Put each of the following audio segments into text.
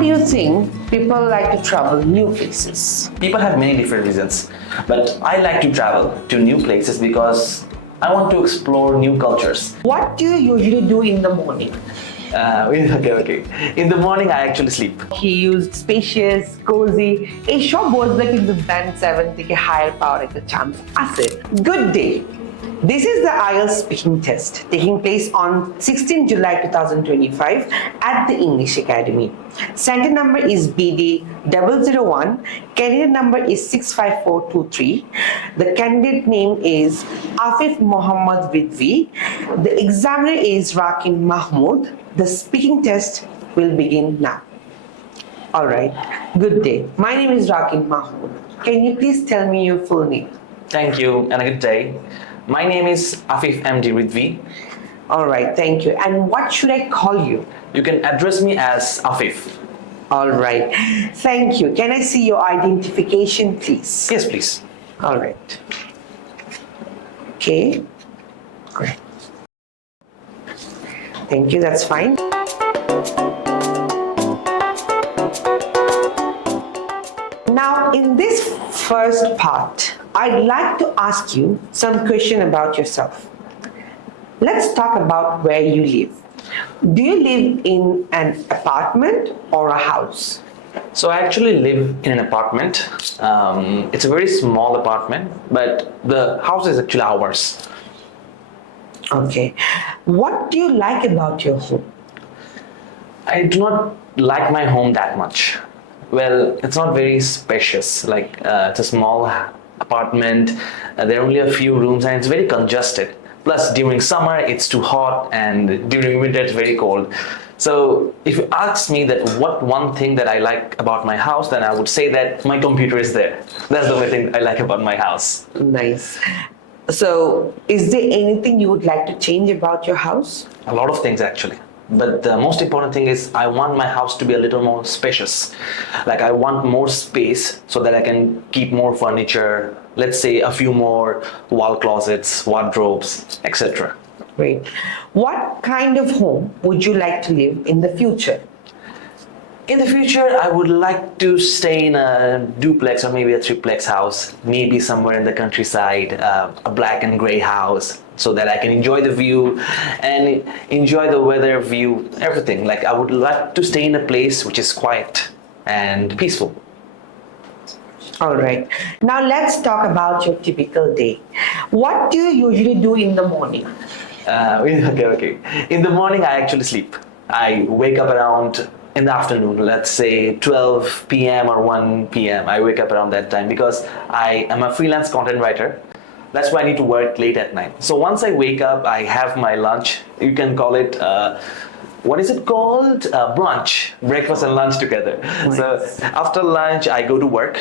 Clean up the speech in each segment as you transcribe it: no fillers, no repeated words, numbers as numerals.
do you think people like to travel new places? People have many different reasons, but I like to travel to new places because I want to explore new cultures. What do you usually do in the morning? Okay. In the morning, I actually sleep. He used spacious, cozy, এইসব বলতে কিন্তু band 7 থেকে higher পাওয়ার একটা chance আছে। Good day. This is the IELTS speaking test taking place on 16 July 2025 at the English Academy. Center number is BD001. Candidate number is 65423. The candidate name is Afif Mohammad Ridvi. The examiner is Rakin Mahmood. The speaking test will begin now. All right. Good day. My name is Rakin Mahmood. Can you please tell me your full name? Thank you and a good day. My name is Afif M.D. Ridvi. All right, thank you. And what should I call you? You can address me as Afif. All right, thank you. Can I see your identification, please? Yes, please. All right. Okay, great. Thank you, that's fine. Now, in this first part, I'd like to ask you some question about yourself. Let's talk about where you live. Do you live in an apartment or a house? So I actually live in an apartment. It's a very small apartment, but the house is actually ours. Okay. What do you like about your home? I do not like my home that much. Well, it's not very spacious. Like it's a small apartment. There are only a few rooms, and it's very congested. Plus, during summer, it's too hot, and during winter, it's very cold. So, if you ask me that what one thing that I like about my house, then I would say that my computer is there. That's the only thing I like about my house. Nice. So, is there anything you would like to change about your house? A lot of things, actually. But the most important thing is I want my house to be a little more spacious. Like I want more space so that I can keep more furniture, let's say a few more wall closets, wardrobes, etc. Great. What kind of home would you like to live in the future? In the future, I would like to stay in a duplex or maybe a triplex house, maybe somewhere in the countryside, a black and gray house, so that I can enjoy the view and enjoy the weather view, everything. Like I would like to stay in a place which is quiet and peaceful. All right. Now let's talk about your typical day. What do you usually do in the morning? Okay. In the morning, I actually sleep. I wake up around in the afternoon, let's say 12 p.m. or 1 p.m. I wake up around that time because I am a freelance content writer. That's why I need to work late at night. So once I wake up, I have my lunch. You can call it, what is it called? Brunch, breakfast and lunch together. Nice. So after lunch, I go to work.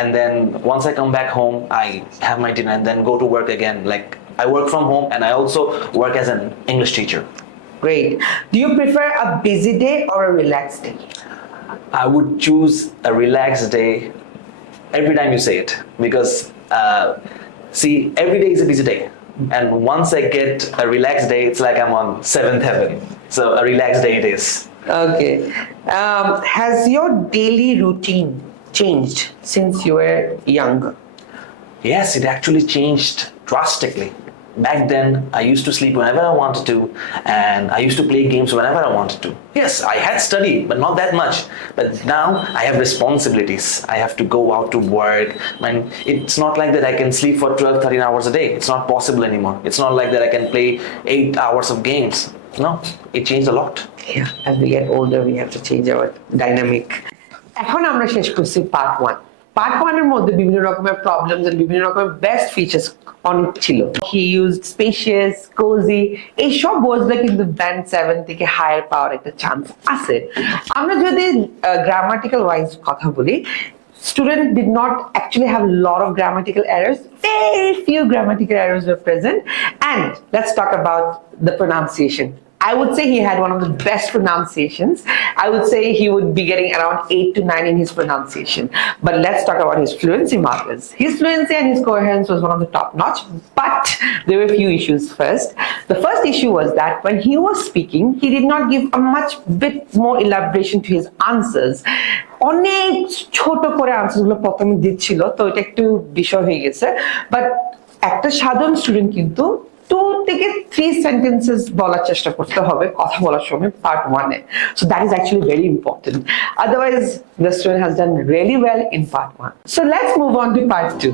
And then once I come back home, I have my dinner and then go to work again. Like I work from home and I also work as an English teacher. Great. Do you prefer a busy day or a relaxed day? I would choose a relaxed day every time you say it because see, every day is a busy day. And once I get a relaxed day, it's like I'm on 7th heaven. So a relaxed day it is. Okay. Has your daily routine changed since you were younger? Yes, it actually changed drastically. Back then, I used to sleep whenever I wanted to, and I used to play games whenever I wanted to. Yes, I had studied, but not that much. But now I have responsibilities. I have to go out to work. And it's not like that I can sleep for 12, 13 hours a day. It's not possible anymore. It's not like that I can play 8 hours of games. No, it changed a lot. Yeah, as we get older, we have to change our dynamic. এখন আমরা শেষ করছি part 1. Part 1 এর মধ্যে বিভিন্ন রকমের problems আর বিভিন্ন রকমের বেস্ট ফিচার্স অনেক ছিল। হি ইউজড স্পেশিয়াস, কোজি, এইসব বলতে কিন্তু ব্যান্ড 7 থেকে হায়ার পাওয়ার একটা চান্স আছে। আমরা যদি গ্রামাটিক্যাল ওয়াইজ কথা বলি, student did not actually have a lot of grammatical errors. Very few grammatical errors were present. And let's talk about the pronunciation. I would say he had one of the best pronunciations. I would say he would be getting around 8 to 9 in his pronunciation. But let's talk about his fluency markers. His fluency and his coherence was one of the top notch, but there were a few issues first. The first issue was that when he was speaking, he did not give a much bit more elaboration to his answers. অনেক ছোট করে আনসারগুলো প্রথমে দিচ্ছিল, তো এটা একটু বিষয় হয়ে গেছে। বাট একটা সাধারণ স্টুডেন্ট কিন্তু 2 থেকে 3 sentences বলার চেষ্টা করতে হবে কথা বলার সময় part 1 A. So that is actually very important. Otherwise, the student has done really well in part 1. So let's move on to part 2.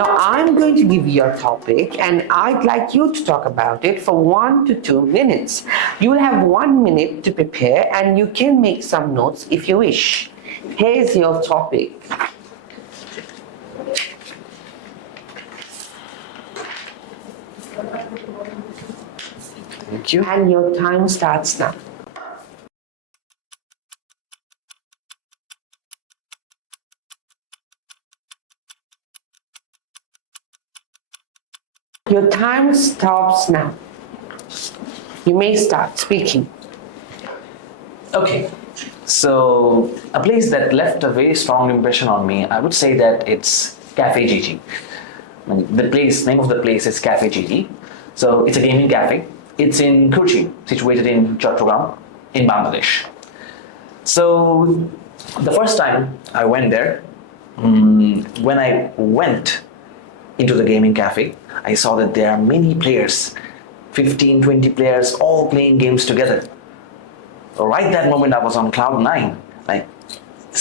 Now I'm going to give you a topic and I'd like you to talk about it for 1 to 2 minutes. You will have 1 minute to prepare and you can make some notes if you wish. Here's your topic. Thank you. And your time starts now. Your time stops now. You may start speaking. Okay, so a place that left a very strong impression on me, I would say that it's 𝐘𝐨𝐥𝐿. The name of the place is 𝐘𝐨𝐥𝐿. So it's a gaming cafe. It's in 𝐘𝐨𝐿, situated in Chattogram, in Bangladesh. So the first time I went there, when I went into the gaming cafe, I saw that there are many players, 15, 20 players, all playing games together. Right that moment, I was on cloud 9. Like,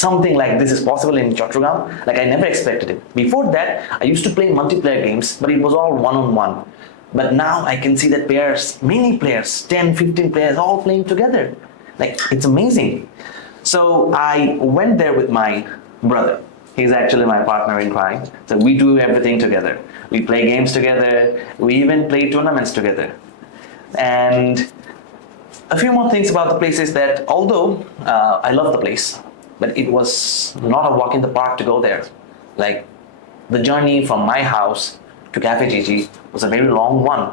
something like this is possible in Chattogram. Like, I never expected it. Before that, I used to play multiplayer games, but it was all one-on-one. But now I can see that players, many players, 10, 15 players, all playing together. Like, it's amazing. So I went there with my brother. He's actually my partner in crime. So we do everything together. We play games together. We even play tournaments together. And a few more things about the place is that although I love the place, but it was not a walk in the park to go there. Like, the journey from my house to 𝐘𝐨𝐥𝐿 was a very long one.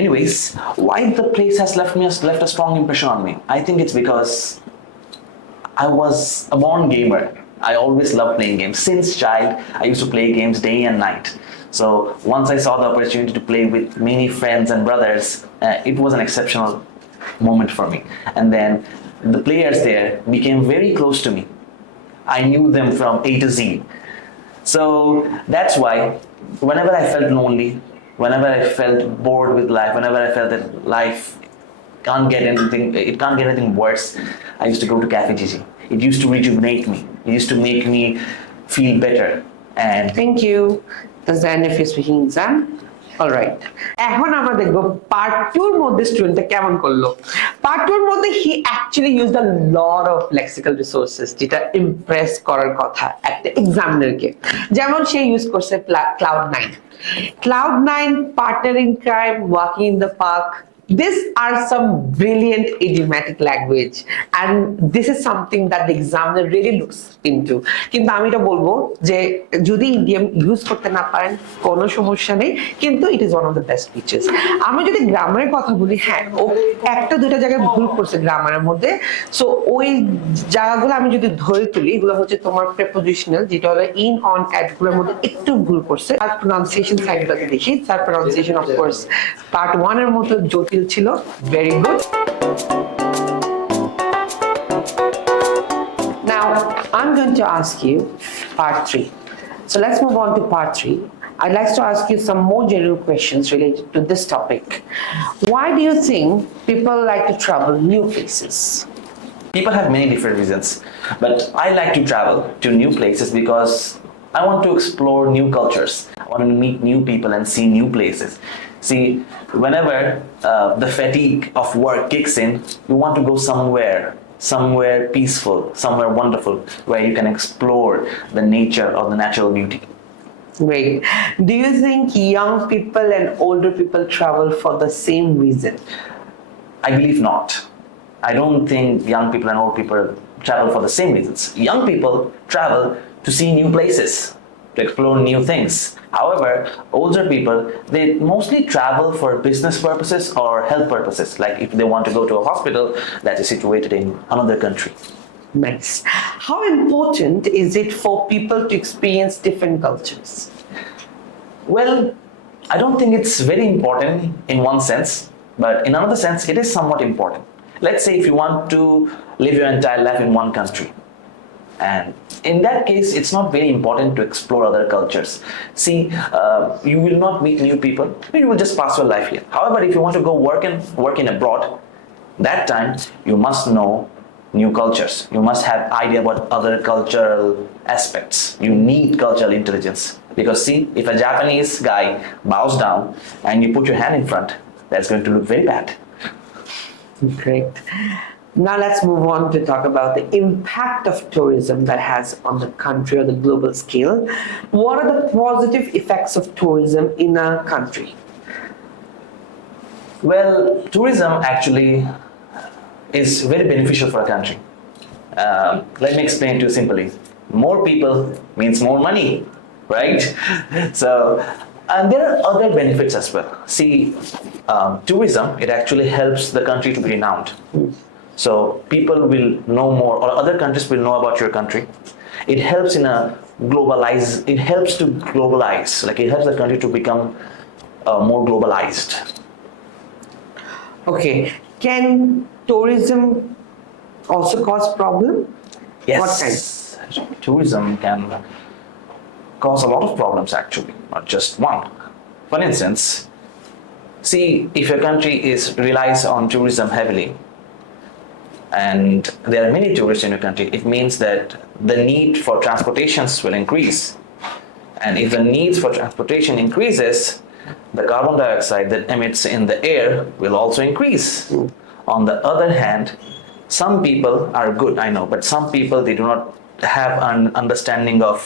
Anyways, why the place has left a strong impression on me? I think it's because I was a born gamer. I always loved playing games. Since child, I used to play games day and night. So once I saw the opportunity to play with many friends and brothers, it was an exceptional moment for me. And then the players there became very close to me. I knew them from A to Z. So that's why whenever I felt lonely, whenever I felt bored with life, whenever I felt that life can't get anything worse, I used to go to 𝐘𝐨𝐥𝐿. It used to rejuvenate me. It used to make me feel better. And Thank you. That's the end of your speaking exam. All right. এখন আমরা দেখব part 2 এর মধ্যে স্টুডেন্টটা কেমন করলো। Part 2 এর মধ্যে he actually used a lot of lexical resources যেটা ইমপ্রেস করার কথা একটা এক্সামিনারকে। যেমন সে ইউজ করছে cloud 9. Cloud 9, partner in crime, walking in the park. These are some brilliant idiomatic language and this is something that the examiner really looks into. কিন্তু আমি এটা বলবো যে যদি ইডিয়াম ইউজ করতে না পারেন কোনো সমস্যা নেই, কিন্তু it is one of the best features. আমি যদি গ্রামারের কথা বলি, হ্যাঁ ও একটা দুইটা জায়গায় ভুল করছে গ্রামারের মধ্যে। সো ওই জায়গাগুলো আমি যদি ধরে তুলি, এগুলো হচ্ছে তোমার প্রেপোজিশনাল, যেটা হলো ইন অন অ্যাট গুলোর মধ্যে একটু ভুল করছে। আর প্রনাউন্সিয়েশন সাইডটাতে দেখি, তার প্রনাউন্সিয়েশন অফ কোর্স পার্ট 1 এর মতো জটিল ছিল, very good. Now I'm going to ask you part 3. So let's move on to part 3. I'd like to ask you some more general questions related to this topic. Why do you think people like to travel new places? people have many different reasons, but I like to travel to new places because I want to explore new cultures. I want to meet new people and see new places. See, whenever the fatigue of work kicks in, you want to go somewhere peaceful, somewhere wonderful, where you can explore the nature or the natural beauty. Great. Do you think young people and older people travel for the same reason? I believe not. I don't think young people and old people travel for the same reasons. Young people travel to see new places. to explore new things. However, older people, they mostly travel for business purposes or health purposes, like if they want to go to a hospital that is situated in another country. Nice. How important is it for people to experience different cultures? Well, I don't think it's very important in one sense, but in another sense, it is somewhat important. Let's say if you want to live your entire life in one country, and in that case, it's not very important to explore other cultures. See, you will not meet new people, you will just pass your life here. However, if you want to go work in abroad, that time you must know new cultures. You must have idea about other cultural aspects. You need cultural intelligence. Because see, if a Japanese guy bows down and you put your hand in front, that's going to look very bad. Great. Now let's move on to talk about the impact of tourism that has on the country or the global scale. What are the positive effects of tourism in a country? Well, tourism actually is very beneficial for a country. Let me explain to you simply. More people means more money, right? So, and there are other benefits as well. See, tourism, it actually helps the country to be renowned. So people will know more, or other countries will know about your country. It helps it helps to globalize, like it helps the country to become more globalized. Okay, can tourism also cause problem? Yes. What kind? Tourism can cause a lot of problems actually, not just one. For instance, see, if your country relies on tourism heavily, and there are many tourists in your country, it means that the need for transportations will increase. And if the needs for transportation increases, the carbon dioxide that emits in the air will also increase. On the other hand, some people are good, I know, but some people, they do not have an understanding of,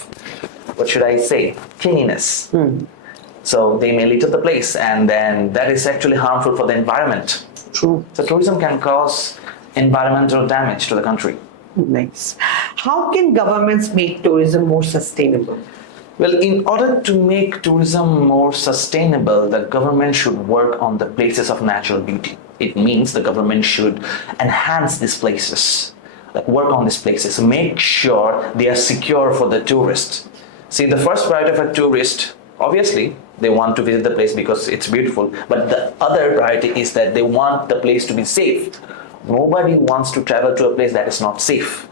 what should I say, cleanliness. So they may litter the place, and then that is actually harmful for the environment. True. So tourism can cause environmental damage to the country. Nice. How can governments make tourism more sustainable? Well, in order to make tourism more sustainable, the government should work on the places of natural beauty. It means the government should enhance these places, like work on these places, make sure they are secure for the tourists. See, the first priority of a tourist, obviously, they want to visit the place because it's beautiful, but the other priority is that they want the place to be safe. Nobody wants to travel to a place that is not safe.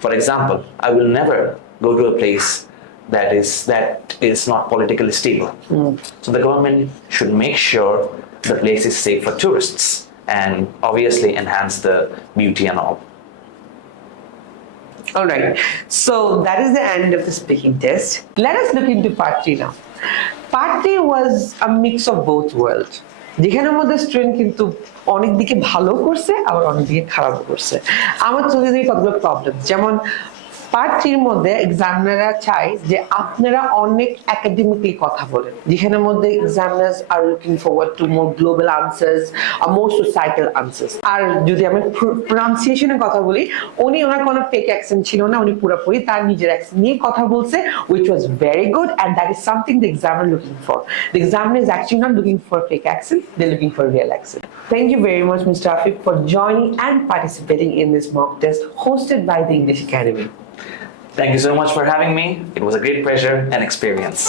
For example, I will never go to a place that is not politically stable. So the government should make sure the place is safe for tourists and obviously enhance the beauty and all. All right, so that is the end of the speaking test. Let us look into part 3 now. Part 3 was a mix of both worlds. যেখানের মধ্যে student কিন্তু অনেক দিকে ভালো করছে আবার অনেক দিকে খারাপ করছে। আমার চলে যায় কতগুলো প্রবলেম, যেমন পার্ট 3 এর মধ্যে এক্সামিনাররা চায় যে আপনারা অনেক একাডেমিক্যালি কথা বলেন, যেখানের মধ্যে examiners are looking forward to more global answers আর মোর সোসাইটাল আনসার্স। আর যদি আমি প্রনাউন্সিয়েশনের কথা বলি, ওনার কোনো ফেক অ্যাকসেন্ট ছিল না, উনি পুরোপুরি তার নিজের অ্যাকসেন্ট নিয়ে কথা বলছে, which was very good, and that is something the examiner looking for. The examiner is actually not looking for fake accent, they're looking for real accent. Thank you very much, Mr. Afif, for joining and participating in this mock test hosted by the English Academy. Thank you so much for having me. It was a great pleasure and experience.